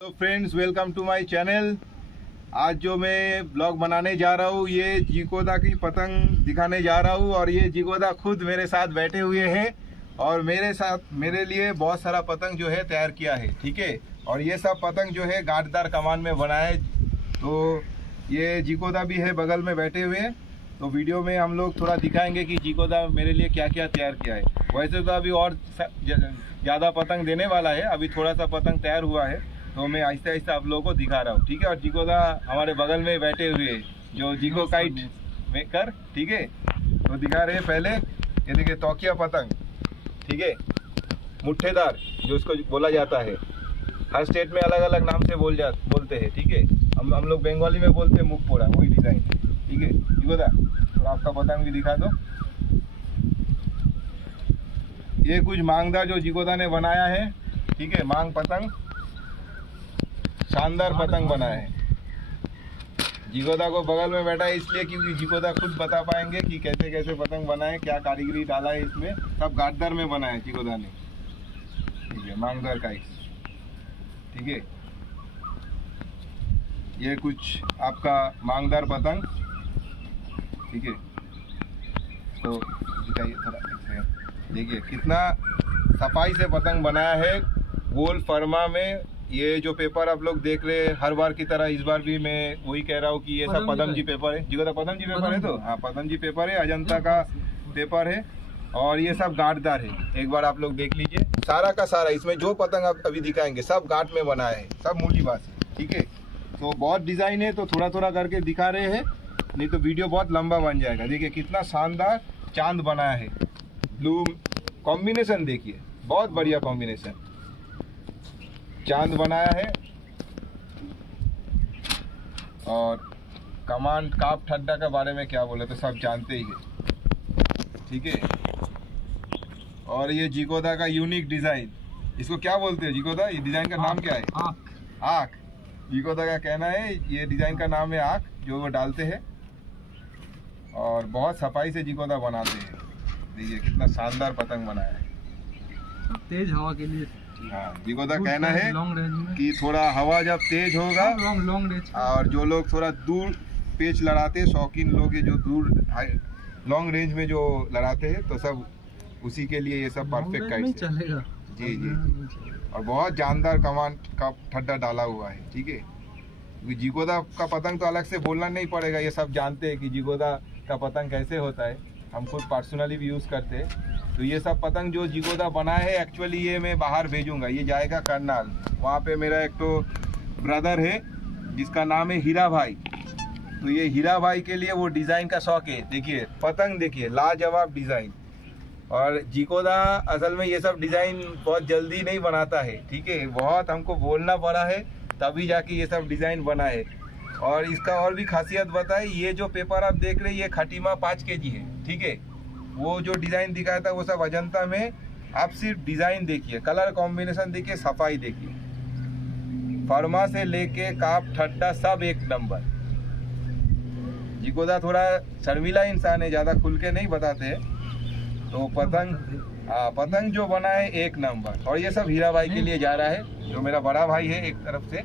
तो friends, welcome to my channel. आज जो मैं ब्लॉग बनाने जा रहा हूँ, ये जिकोदा की पतंग दिखाने जा रहा हूँ। और ये जिकोदा खुद मेरे साथ बैठे हुए हैं और मेरे लिए बहुत सारा पतंग जो है तैयार किया है। ठीक है, और ये सब पतंग जो है गांठदार कमान में बना है। तो ये जिकोदा भी है बगल में बैठे हुए। तो वीडियो में हम लोग थोड़ा दिखाएंगे कि जिकोदा मेरे लिए क्या क्या तैयार किया है। वैसे तो अभी और ज़्यादा पतंग देने वाला है, अभी थोड़ा सा पतंग तैयार हुआ है, तो मैं आहिस्ता आहिस्ता आप लोगों को दिखा रहा हूँ। ठीक है, और जिकोदा हमारे बगल में बैठे हुए जो जिको काइट मेकर। ठीक है, तो दिखा रहे हैं। पहले ये देखिए तौकिया पतंग। ठीक है, मुट्ठेदार जो इसको बोला जाता है, हर स्टेट में अलग अलग नाम से बोलते हैं। ठीक है, हम लोग बंगाली में बोलते हैं मुख पोड़ा, वही डिज़ाइन। ठीक है जिकोदा, तो आपका पतंग भी दिखा दो। ये कुछ मांगदार जो जिकोदा ने बनाया है। ठीक है, मांग पतंग, शानदार पतंग बना है। जिकोदा को बगल में बैठा है इसलिए क्योंकि जिकोदा खुद बता पाएंगे कि कैसे कैसे पतंग बनाए, क्या कारीगरी डाला है इसमें। सब गाठदार में बना है जिकोदा ने। ठीक है, मांगदार का। ठीक है, ये कुछ आपका मांगदार पतंग। ठीक है, तो दिखाइए थोड़ा। देखिए कितना सफाई से पतंग बनाया है, गोल फरमा में। ये जो पेपर आप लोग देख रहे हैं हर बार की तरह, इस बार भी मैं वही कह रहा हूँ कि ये सब पदम जी पेपर है। जिकोदा पदम जी पेपर है, तो हाँ पदम जी पेपर है, अजंता का पेपर है। और ये सब गांठदार है। एक बार आप लोग देख लीजिए, सारा का सारा इसमें जो पतंग आप अभी दिखाएंगे सब गांठ में बना है, सब मूली बास है। ठीक है, तो बहुत डिज़ाइन है, तो थोड़ा थोड़ा करके दिखा रहे हैं, नहीं तो वीडियो बहुत लंबा बन जाएगा। देखिए कितना शानदार चांद बनाया है। ब्लू कॉम्बिनेशन देखिए, बहुत बढ़िया कॉम्बिनेशन चांद बनाया है। और कमान काप ठड्डा के बारे में क्या बोले तो सब जानते ही है। ठीक है, और ये जिकोदा का यूनिक डिज़ाइन, इसको क्या बोलते हैं जिकोदा, ये डिज़ाइन का नाम क्या है? आँख। जिकोदा का कहना है ये डिज़ाइन का नाम है आँख, जो वो डालते हैं। और बहुत सफाई से जिकोदा बनाते हैं। देखिए कितना शानदार पतंग बनाया है, तेज हवा के लिए। हाँ, जिकोदा कहना है कि थोड़ा हवा जब तेज होगा, लॉन्ग रेंज, और जो लोग थोड़ा दूर पेच लड़ाते हैं, शौकीन लोग जो दूर लॉन्ग रेंज में जो लड़ाते हैं, तो सब उसी के लिए ये सब परफेक्ट काइट चलेगा। जी जी। और बहुत जानदार कमान का ठड्डा डाला हुआ है। ठीक है, जिकोदा का पतंग तो अलग से बोलना नहीं पड़ेगा, ये सब जानते हैं कि जिकोदा का पतंग कैसे होता है। हम खुद पर्सनली भी यूज़ करते हैं। तो ये सब पतंग जो जिकोदा बनाया है, एक्चुअली ये मैं बाहर भेजूंगा, ये जाएगा करनाल। वहाँ पे मेरा एक तो ब्रदर है जिसका नाम है हीरा भाई। तो ये हीरा भाई के लिए वो डिज़ाइन का शौक है। देखिए पतंग, देखिए लाजवाब डिज़ाइन। और जिकोदा असल में ये सब डिज़ाइन बहुत जल्दी नहीं बनाता है। ठीक है, बहुत हमको बोलना पड़ा है तभी जाके ये सब डिज़ाइन बना है। और इसका और भी खासियत बताए, ये जो पेपर आप देख रहे हैं ये खटीमा 5 kg है। ठीक है, वो जो डिज़ाइन दिखाया था वो सब अजंता में। आप सिर्फ डिज़ाइन देखिए, कलर कॉम्बिनेशन देखिए, सफाई देखिए, फरमा से लेके काप ठड्डा सब एक नंबर। जिकोदा थोड़ा शर्मीला इंसान है, ज़्यादा खुल के नहीं बताते हैं। तो पतंग जो बना है एक नंबर। और ये सब हीरा भाई के लिए जा रहा है, जो मेरा बड़ा भाई है एक तरफ से।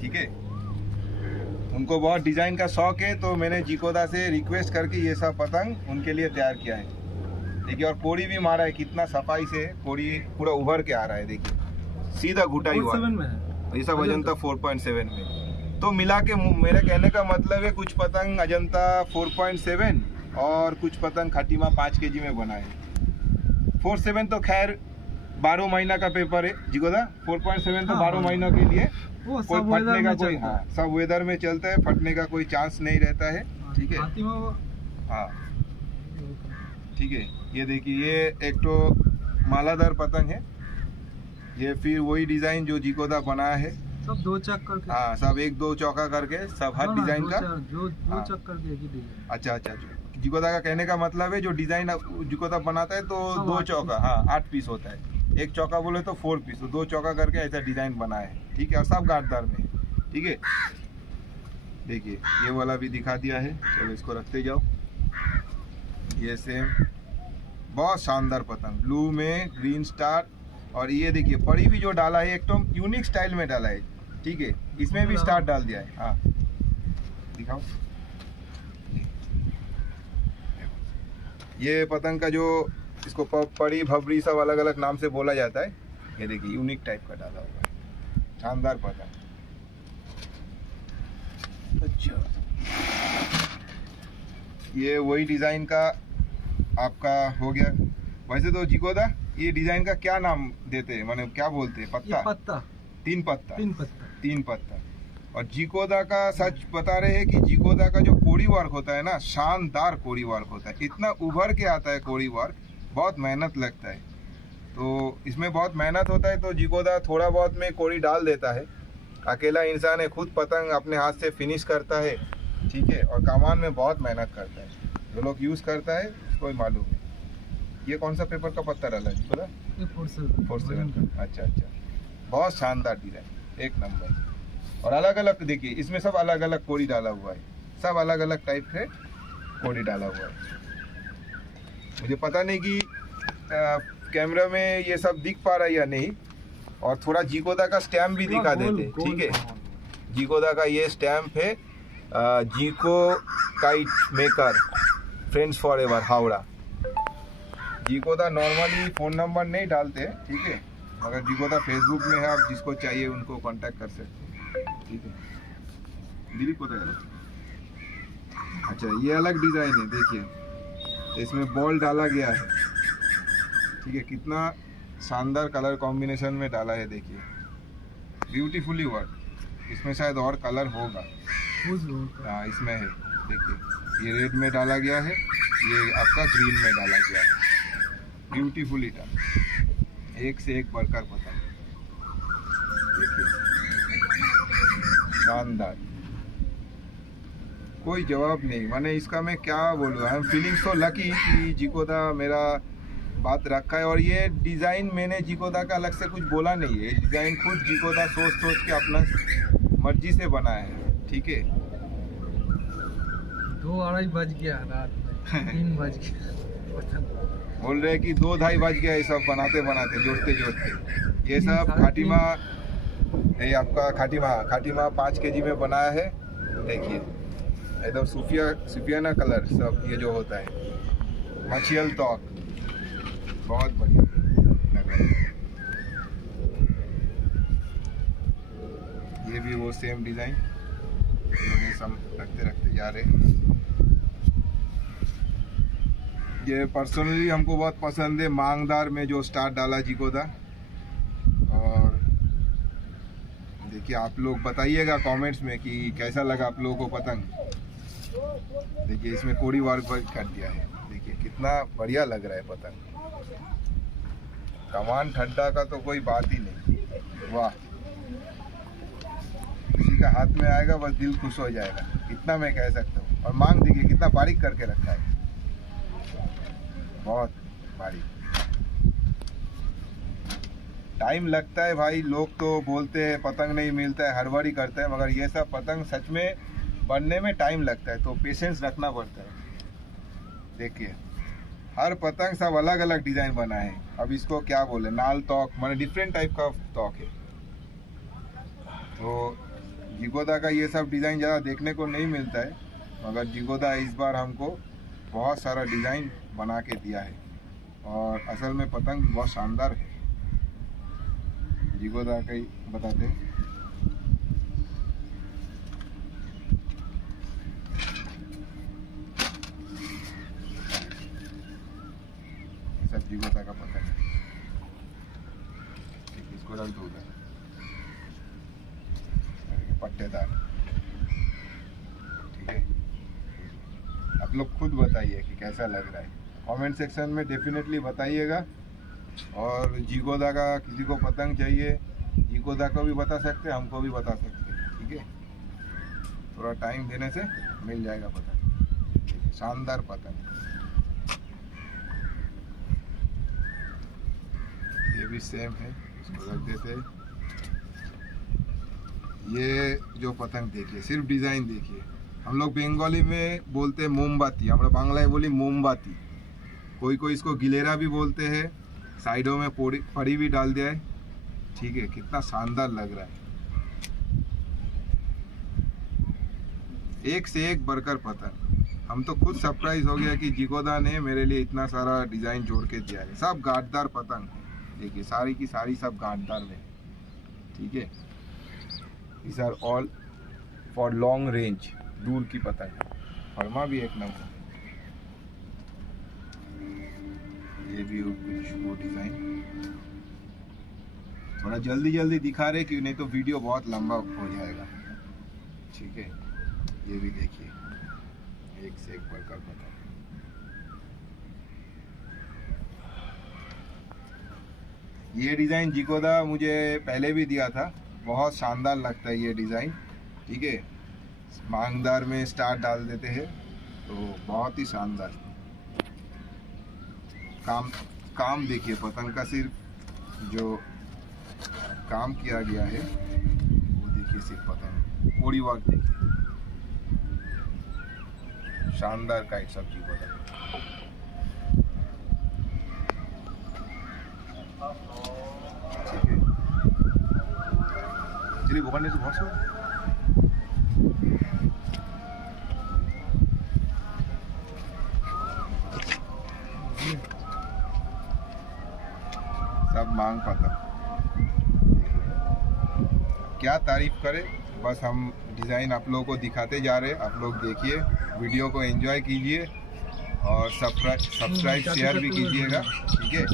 ठीक है, उनको बहुत डिज़ाइन का शौक है, तो मैंने जिकोदा से रिक्वेस्ट करके ये सब पतंग उनके लिए तैयार किया है। देखिए, और कोड़ी भी मारा है, कितना सफाई से कोड़ी पूरा उभर के आ रहा है। देखिए सीधा घुटाई हुआ है। ये सब अजंता 4.7 में। तो मिला के मेरे कहने का मतलब है, कुछ पतंग अजंता 4.7 और कुछ पतंग खटीमा 5 kg में बना है। 4.7 तो खैर 12 महीना का पेपर है जिकोदा। 4.7 तो 12 महीनों के लिए, कोई फटने का कोई, हाँ सब वेदर में चलता है, फटने का कोई चांस नहीं रहता है। ठीक है, हाँ ठीक है। ये देखिए, ये एक तो मालादार पतंग है। ये फिर वही डिज़ाइन जो जिकोदा बनाया है, सब 2 चक करके। हाँ, सब 1-2 चौका करके, सब हर डिज़ाइन का जो 2 चक करके एक ही डिज़ाइन। अच्छा, जिकोदा का कहने का मतलब है जो डिज़ाइन जिकोदा बनाता है तो 2 चौका, हाँ 8 पीस होता है। एक चौका बोले तो 4 पीस, तो 2 चौका करके ऐसा डिज़ाइन बना है। ठीक है, और सब गाठदार में। ठीक है, देखिए ये वाला भी दिखा दिया है। चलो इसको रखते जाओ। ये सेम बहुत शानदार पतंग, ब्लू में ग्रीन स्टार और ये देखिए पड़ी भी जो डाला है एकदम यूनिक स्टाइल में डाला है, ठीक है। इसमें भी स्टार डाल दिया है। हाँ दिखाओ, ये पतंग का जो इसको पड़ी भबरी सब अलग अलग नाम से बोला जाता है। ये देखिए यूनिक टाइप का डाला हुआ है, शानदार पतंग। अच्छा, ये वही डिजाइन का आपका हो गया। वैसे तो जिकोदा ये डिजाइन का क्या नाम देते हैं, माने क्या बोलते हैं? पत्ता, पत्ता, तीन पत्ता, तीन पत्ता। और जिकोदा का सच बता रहे हैं कि जिकोदा का जो कोड़ी वर्क होता है ना, शानदार कोड़ी वर्क होता है, इतना उभर के आता है कोड़ी वर्क, बहुत मेहनत लगता है। तो इसमें बहुत मेहनत होता है, तो जिकोदा थोड़ा बहुत में कोड़ी डाल देता है। अकेला इंसान है, खुद पतंग अपने हाथ से फिनिश करता है, ठीक है। और कामान में बहुत मेहनत करता है, जो लोग यूज़ करता है उसको ही मालूम है। ये कौन सा पेपर का पत्ता डाला है जिकोदा? 47 का। अच्छा, बहुत शानदार डिजाइन, एक नंबर। और अलग अलग देखिए, इसमें सब अलग अलग कोड़ी डाला हुआ है, सब अलग अलग टाइप के कोड़ी डाला हुआ है। मुझे पता नहीं कि कैमरा में ये सब दिख पा रहा है या नहीं। और थोड़ा जिकोदा का स्टैम्प भी दिखा देते, ठीक है। जिकोदा का ये स्टैम्प है, जिको kite maker friends forever Howrah. जिकोदा नॉर्मली फ़ोन नंबर नहीं डालते, ठीक है, मगर जिकोदा फेसबुक में है, आप जिसको चाहिए उनको कांटेक्ट कर सकते हैं, ठीक है। दिलीप को तो अच्छा, ये अलग डिज़ाइन है, देखिए इसमें बॉल डाला गया है, ठीक है। कितना शानदार कलर कॉम्बिनेशन में डाला है, देखिए ब्यूटीफुली वर्क। इसमें शायद और कलर होगा, हाँ इसमें है, देखिए ये रेड में डाला गया है, ये आपका ग्रीन में डाला गया है, ब्यूटीफुली डाला, एक से एक बढ़कर पतंग, देखिए शानदार, कोई जवाब नहीं। माने इसका मैं क्या बोलूँ, I am feeling so lucky कि जिकोदा मेरा बात रखा है। और ये डिज़ाइन मैंने जिकोदा का अलग से कुछ बोला नहीं है, डिज़ाइन खुद जिकोदा सोच के अपना मर्जी से बनाया है, ठीक है। 2-2:30 बज गया रात में, 3 बज गया। बोल रहे हैं कि 2-2:30 बज गया ये सब बनाते जोड़ते। ये सब खाटिमा, ये आपका खाटिमा 5 kg में बनाया है, देखिए एकदम सुफियाना कलर सब, ये जो होता है मछियल टॉक, बहुत बढ़िया लग रहा है। ये भी वो सेम डिज़ाइन, ये सब रखते जा रहे हैं। ये पर्सनली हमको बहुत पसंद है, मांगदार में जो स्टार डाला जिकोदा। और देखिए आप लोग बताइएगा कमेंट्स में कि कैसा लगा आप लोगों को पतंग। देखिए इसमें कोड़ी वर्क कर दिया है, देखिए कितना बढ़िया लग रहा है पतंग। कमान ठड्डा का तो कोई बात ही नहीं, वाह, किसी का हाथ में आएगा बस दिल खुश हो जाएगा, इतना मैं कह सकता हूँ। और मांग देखिए कितना बारीक करके रखा है, बहुत बारीक। टाइम लगता है भाई, लोग तो बोलते हैं पतंग नहीं मिलता है, हड़बड़ी करते हैं, मगर ये सब पतंग सच में बनने में टाइम लगता है, तो पेशेंस रखना पड़ता है। देखिए हर पतंग सब अलग अलग डिजाइन बना है। अब इसको क्या बोले, नाल तोक, माने डिफरेंट टाइप का तोक है। तो जिकोदा का ये सब डिज़ाइन ज़्यादा देखने को नहीं मिलता है, मगर जिकोदा इस बार हमको बहुत सारा डिज़ाइन बना के दिया है। और असल में पतंग बहुत शानदार है, जिकोदा का ही बताते हैं। सब जिकोदा का पतंग है, इसको रख दो उधर, पट्टेदार, ठीक है। आप लोग खुद बताइए कि कैसा लग रहा है, कमेंट सेक्शन में डेफिनेटली बताइएगा। और जिकोदा का किसी को पतंग चाहिए, जिकोदा को भी बता सकते हैं, हमको भी बता सकते हैं, ठीक है। थोड़ा टाइम देने से मिल जाएगा पतंग, शानदार पतंग। ये भी सेम है, इसको रख देते हैं। ये जो पतंग देखिए, सिर्फ डिज़ाइन देखिए। हम लोग बंगाली में बोलते हैं मोमबाती, हमारा बांग्लाয় बोली मोमबाती, कोई कोई इसको गिलेरा भी बोलते हैं, साइडों में पड़ी भी डाल दिया है। ठीक है, कितना शानदार लग रहा है, एक से एक बढ़कर पतंग। हम तो खुद सरप्राइज हो गया कि जिकोदा ने मेरे लिए इतना सारा डिजाइन जोड़ के दिया है। सब गांठदार पतंग, देखिए सारी की सारी सब गांठदार में। ठीक है, these are all for long range, दूर की पतंग। फरमा भी एक नंबर। ये भी कुछ वो डिजाइन थोड़ा जल्दी जल्दी दिखा रहे क्यों, नहीं तो वीडियो बहुत लंबा हो जाएगा। ठीक है, ये भी देखिए, एक से एक बढ़कर पतंग। ये डिजाइन जिकोदा मुझे पहले भी दिया था, बहुत शानदार लगता है ये डिजाइन। ठीक है, मांगदार में स्टार डाल देते हैं तो बहुत ही शानदार। काम देखिए पतंग का, सिर्फ जो काम किया गया है वो देखिए, सिर्फ पतंग कोड़ी वर्क देखिए, शानदार काइट सब्जी पतंग। ठीक है, चलिए भोपाल से बहुत सारा सब मांग पतंग। क्या तारीफ करें, बस हम डिज़ाइन आप लोगों को दिखाते जा रहे हैं। आप लोग देखिए, वीडियो को एंजॉय कीजिए और सब्सक्राइब शेयर भी कीजिएगा। ठीक है,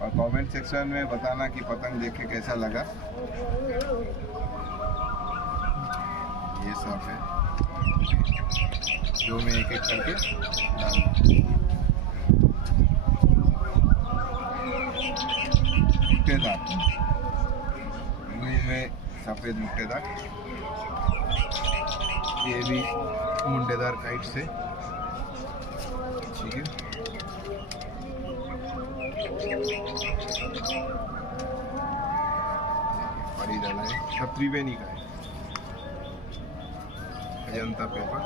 और कमेंट सेक्शन में बताना कि पतंग देख के कैसा लगा। ये सब है जो मैं एक एक करके मुट्ठेदार, ब्लू में सफ़ेद मुट्ठेदार, ये भी मुंडेदार काइट से। ठीक है, परी डाला है, सब त्रिवेणी का है, अजंता पेपर।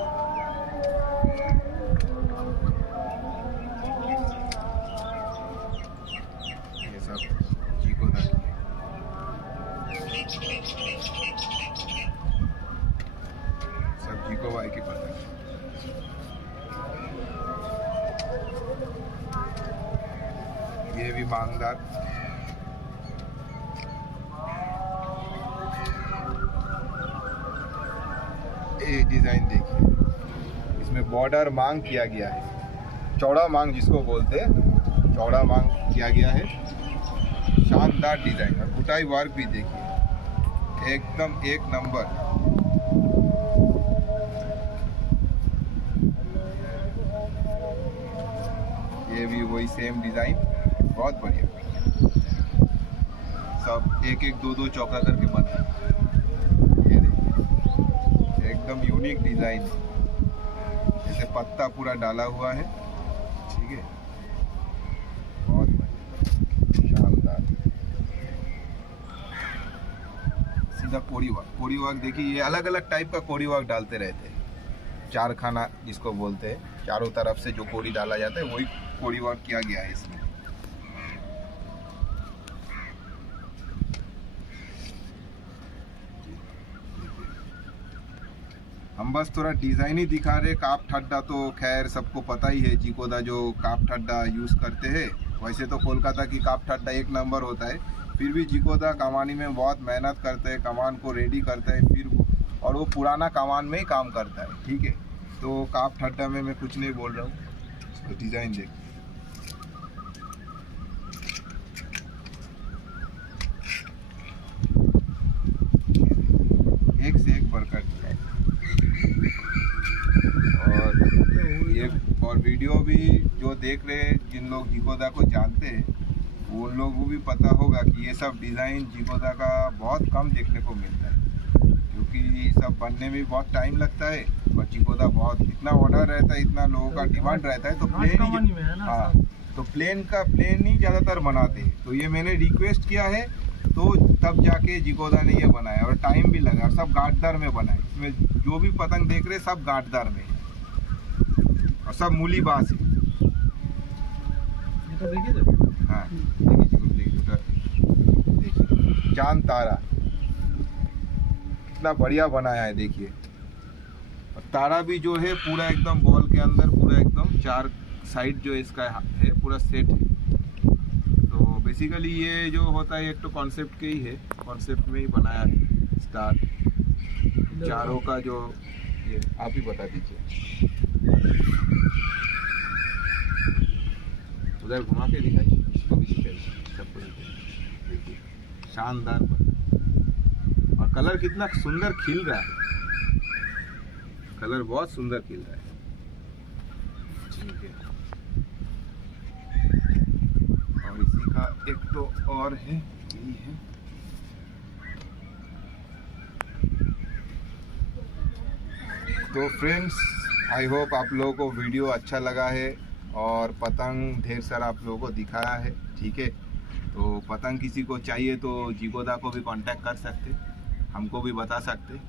ये सब जिकोदा की है। सब जिको भाई की पतंग। ये भी मांगदार, ये डिजाइन देखिए, इसमें बॉर्डर मांग किया गया है, चौड़ा मांग जिसको बोलते हैं, चौड़ा मांग किया गया है। शानदार डिजाइन और बुटाई वर्क भी देखिए, एकदम एक नंबर। ये भी वही सेम डिजाइन, बहुत बढ़िया। सब एक एक दो दो चौका करके बना है। ये देखिए, एकदम यूनिक डिजाइन, जैसे पत्ता पूरा डाला हुआ है। ठीक है, बहुत बढ़िया, शानदार। सीधा कोड़ी वर्क देखिए, ये अलग अलग टाइप का कोड़ी वर्क डालते रहते हैं। चार खाना जिसको बोलते हैं, चारों तरफ से जो कोड़ी डाला जाता है वही कोड़ी वर्क किया गया है इसमें। हम बस थोड़ा डिजाइन ही दिखा रहे। काप ठड्डा तो खैर सबको पता ही है, जिकोदा जो काप ठड्डा यूज करते हैं। वैसे तो कोलकाता की काप ठड्डा एक नंबर होता है, फिर भी जिकोदा कमानी में बहुत मेहनत करते हैं, कमान को रेडी करते हैं, फिर और वो पुराना कमान में ही काम करता है। ठीक है, तो काप ठड्डा में मैं कुछ नहीं बोल रहा हूँ। तो डिजाइन देखिए, एक से एक बढ़कर डिजाइन। और ये और वीडियो भी जो देख रहे हैं, जिन लोग जिकोदा को जानते हैं, उन लोगों को भी पता होगा कि ये सब डिज़ाइन जिकोदा का बहुत कम देखने को मिलता है, क्योंकि सब बनने में बहुत टाइम लगता है। और जिकोदा बहुत इतना ऑर्डर रहता है, इतना लोगों का डिमांड रहता है, तो प्लेन ही, हाँ, तो प्लेन ही ज़्यादातर बनाते हैं। तो ये मैंने रिक्वेस्ट किया है, तो तब जाके जिकोदा ने ये बनाया, और टाइम भी लगा। सब गांठदार में बनाए, इसमें जो भी पतंग देख रहे सब गांठदार में, और सब मूली बांस है। ये तो देखिए हाँ देखिए चांद तारा कितना बढ़िया बनाया है देखिए। और तारा भी जो है पूरा एकदम बॉल के अंदर पूरा एकदम 4 साइड जो इसका है पूरा सेट है। तो बेसिकली ये जो होता है एक तो कॉन्सेप्ट के ही है, कॉन्सेप्ट में ही बनाया है स्टार चारों का जो ये आप ही बता दीजिए। उधर घुमा के दिखाइए, इसको भी दिखाइए, सबको दिखाइए। देखिए शानदार बना और कलर कितना सुंदर खिल रहा है, कलर बहुत सुंदर खिल रहा है। ठीक है और इसी का एक तो और है, यही है। तो फ्रेंड्स आई होप आप लोगों को वीडियो अच्छा लगा है और पतंग ढेर सारा आप लोगों को दिखाया है। ठीक है, तो पतंग किसी को चाहिए तो जिगोदा को भी कांटेक्ट कर सकते, हमको भी बता सकते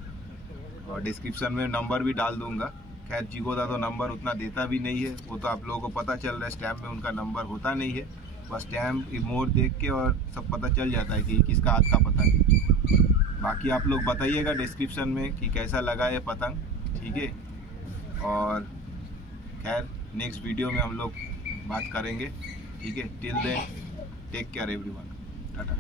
और डिस्क्रिप्शन में नंबर भी डाल दूंगा। खैर जिगोदा तो नंबर उतना देता भी नहीं है, वो तो आप लोगों को पता चल रहा है स्टैम्प में उनका नंबर होता नहीं है, बस स्टैम्प मोर देख के और सब पता चल जाता है कि किसका हाथ का पतंग है। बाकी आप लोग बताइएगा डिस्क्रिप्शन में कि कैसा लगा ये पतंग। ठीक है, और खैर नेक्स्ट वीडियो में हम लोग बात करेंगे। ठीक है, till then take care everyone, Tata.